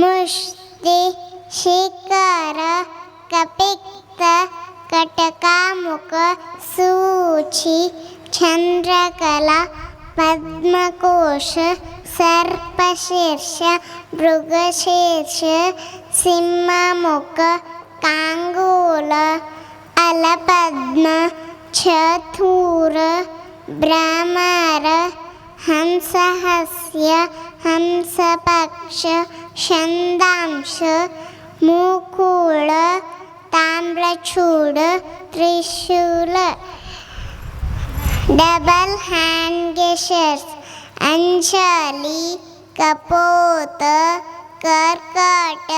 ಮುಷ್ಟಿ ಶಿಖರ ಕಪಿತ್ತ ಕಟಕಾಮುಖ ಸೂಚಿ ಚಂದ್ರಕಲಾ ಪದ್ಮಕೋಶ ಸರ್ಪಶೀರ್ಷ ಮೃಗಶೀರ್ಷ ಸಿಂಹಮುಖ ಕಾಂಗೂಲ ಅಲಪದ್ಮ ಚತುರ ಭ್ರಮರ ಹಂಸಹಸ್ಯ ಹಂಸಪಕ್ಷ ಛಂದಾಂಶ ಮುಕುಳ ತಾಮ್ರಚೂಡ ತ್ರಿಶೂಲ ಡಬಲ್ ಹ್ಯಾಂಡ್ ಗೆಷರ್ಸ್ ಅಂಜಲಿ ಕಪೋತ ಕರ್ಕಟ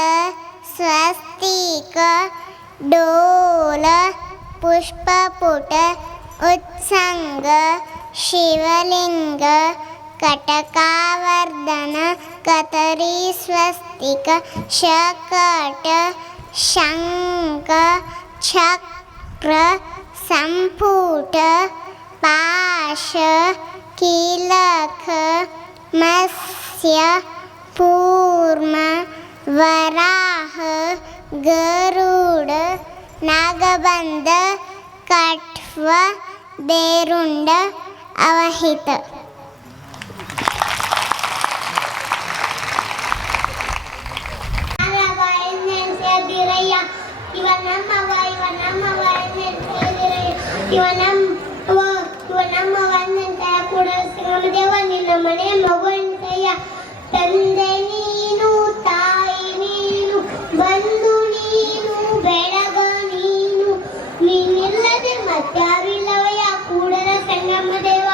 ಸ್ವಸ್ತಿಕ ಡೋಲ ಪುಷ್ಪಪುಟ ಉತ್ಸಂಗ ಶಿವಲಿಂಗ ಕಟಕಾವರ್ಧನ ಕತರಿ ಸ್ವಸ್ತಿಕ ಶಕಟ ಶಂಖ ಚಕ್ರ ಸಂಪುಟ ಪಾಶ ಕೀಲಕ ಮತ್ಸ್ಯ ಕೂರ್ಮ ವರಾಹ ಗರುಡ ನಾಗಬಂಧ ಕಟ್ವ ಬೇರುಂಡ ಅವಹಿತ. ಮನೆ ಮಗುಂಟಯ್ಯ ತಂದೆ ನೀನು ತಾಯಿ ನೀನು ಬಂಧು ನೀನು ಬೆಳಗ ನೀನು ನೀನಿಲ್ಲದೆ ಮತ್ತಾರಿಲ್ಲವಯ್ಯ ಕೂಡಲ ಸಂಗಮ ದೇವ.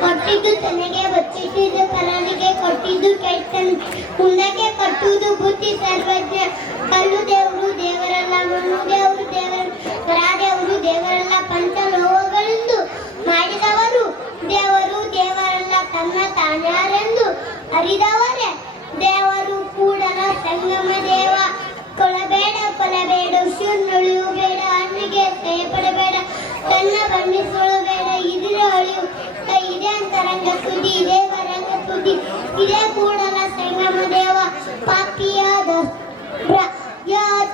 ಕೊಟ್ಟಿದ್ದು ತನಗೆ ಬಚ್ಚಿಟ್ಟಿದ್ದು ಕನನಿಗೆ ಕೊಟ್ಟಿದ್ದು ಕೆಟ್ಟನು ಮುಂದಕ್ಕೆ ಕಟ್ಟುವುದು ಬುದ್ಧಿ ಸರ್ವಜ್ಞ. ಕಲ್ಲು ದೇವರು ದೇವರಲ್ಲ, ಮಣ್ಣು ದೇವರು ದೇವರು, ಪರಾದೇವರು ದೇವರಲ್ಲ, ಪಂಚಲೋಹಗಳೆಂದು ಮಾಡಿದವರು ದೇವರು ದೇವರಲ್ಲ, ತನ್ನ ತಾನ್ಯಾರೆಂದು ಅರಿದವರೇ ದೇವರು ಕೂಡಲ ಸಂಗಮ ದೇವ. ಕೊಳಬೇಡ ಕೊಲಬೇಡ ಶೂನ್ಯಳಿಯುಬೇಡ ಹಣ್ಣಿಗೆ ಭಯಪಡಬೇಡ ತನ್ನ ಬಣ್ಣಿಸೊಳಬೇಡ ಇದಿರ ಅಳಿಯು ಇದೇ ಅಂತರಂಗ ಸುದ್ದಿ ಇದೇ ಬರಂಗ ಸುದ್ದಿ ಇದೇ ಕೂಡಲ ಸಂಗಮ ದೇವ. ಪಾಪಿಯಾದ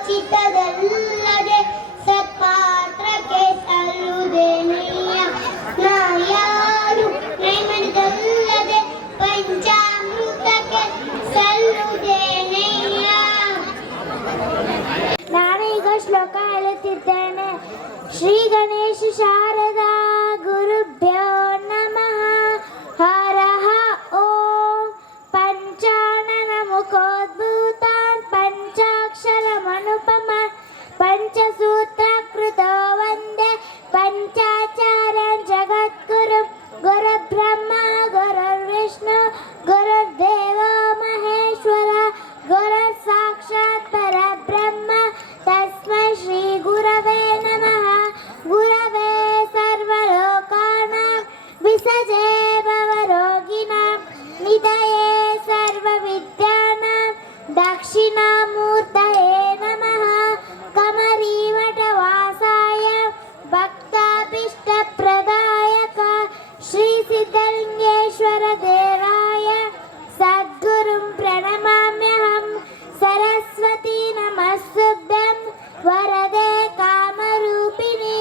ಚಿತ್ತದಲ್ಲದೆ ಸತ್ಪಾತ್ರಕ್ಕೆ ಸಲ್ಲುದೇನಯ್ಯ ನಾ ಯಾರು ನೈಮಣಿದಲ್ಲದೆ ಪಂಚಾಮೃತಕ್ಕೆ ಸಲ್ಲುದೇನಯ್ಯ. ನಾನೀಗ ಶ್ಲೋಕ ಹೇಳುತ್ತಿದ್ದೇನೆ. ಶ್ರೀ ಗಣೇಶ ಶಾರದಾ ಗುರುಭ್ಯೋ ನಮಃ. ಹರಃ ಓಂ ಪಂಚಾನನ ಮುಖೋದ್ಭೂತಾನ್ ಪಂಚಾಕ್ಷರಮನುಪಮಾನ್ ಪಂಚಸೂತ್ರಕೃತೋ ವಂದೇ ಪಂಚಾಚಾರ್ಯಾನ್ ಜಗದ್ಗುರುಂ ಗುರುಬ್ರಹ್ಮ ಗುರುರ್ವಿಷ್ಣು ಗುರುರ್ದೇವೋ ಮಹೇಶ್ವರ ಗುರುರ್ ಸಾಕ್ಷಾತ್ ಪರಬ್ರಹ್ಮ ತಸ್ಮೈ ಶ್ರೀ ಗುರವೇ ನಮಃ. ಗುರವೇ ಸರ್ವಲೋಕಾನಾಂ ವಿಸಜೇ ಭವರೋಗಿಣಾಂ ನಿಧಯೇ ಸರ್ವವಿದ್ಯಾನಾಂ ದಕ್ಷಿಣಾಮೂರ್ತಯೇ ನಮಃ. ಕಮರೀಮಠವಾಸಾಯ ಭಕ್ತಾಭೀಷ್ಟಪ್ರದಾಯಕ ಶ್ರೀ ಸಿದ್ಧಲಿಂಗೇಶ್ವರ ದೇವಾಯ ಸದ್ಗುರುಂ ಪ್ರಣಮಾಮ್ಯಹಂ. ಸರಸ್ವತಿ ನಮಸ್ತುಭ್ಯಂ ವರದೆ ಕಾಮರೂಪಿಣಿ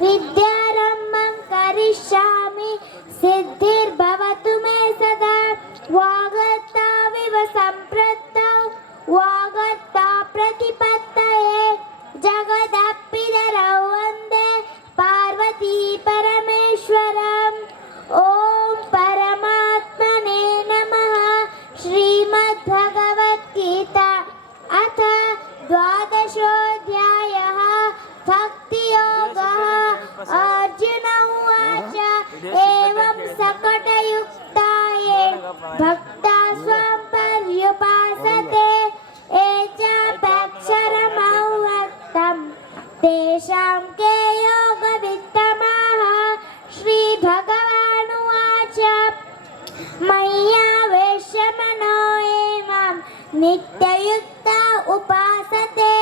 ವಿದ್ಯಾರಂಭಂ ಕರಿಷ್ಯಾಮಿ ಸಿದ್ಧಿರ್ಭವತು ಮೇ ಸದಾ. ವಾಗರ್ತಾವಿವ ಸಂಪೃತ್ತೌ ವಾಗರ್ತಾ ಪ್ರತಿಪತ್ತಯೇ ಜಗದಪ್ಪಿತರೌ ವಂದೇ ಪಾರ್ವತೀ ಪರಮೇಶ್ವರಂ. ಓಂ ಪರಮಾತ್ಮನೇ ನಮಃ. ಶ್ರೀಮದ್ಭಗವದ್ಗೀತಾ ಅಥ ದ್ವಾದಶೋಧ್ಯಾಯಃ ಭಕ್ತಿಯೋಗಃ. ಅರ್ಜುನ ಉವಾಚ ಏವಂ ಸಕಟಯುಕ್ತಾಯೇ ಭಕ್ತಾ ಸ್ವಂ ಪರ್ಯುಪಾಸತೆ ಯೇ ಚಾಪ್ಯಕ್ಷರಮವ್ಯಕ್ತಂ ತೇಷಾಂ ಕೆ ಯೋಗವಿತ್ತಮಃ. ಶ್ರೀ ಭಗವಾನುವಾಚ ಮಯ್ಯಾವೇಶ್ಯ ಮನೋ ಯೇ ಮಾಂ ನಿತ್ಯಯುಕ್ತ ಉಪಾಸತೆ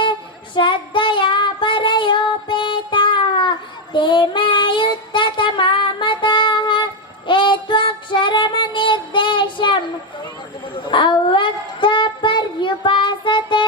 ಶ್ರದ್ಧಯಾ ಪರಯೋಪೇತಾಃ ತೇ ಮೇ ಯುಕ್ತತಮಾ ಮತಾಃ. ಯೇ ತ್ವಕ್ಷರಮನಿರ್ದೇಶಂ ಅವ್ಯಕ್ತ ಪರ್ಯು पर्युपासते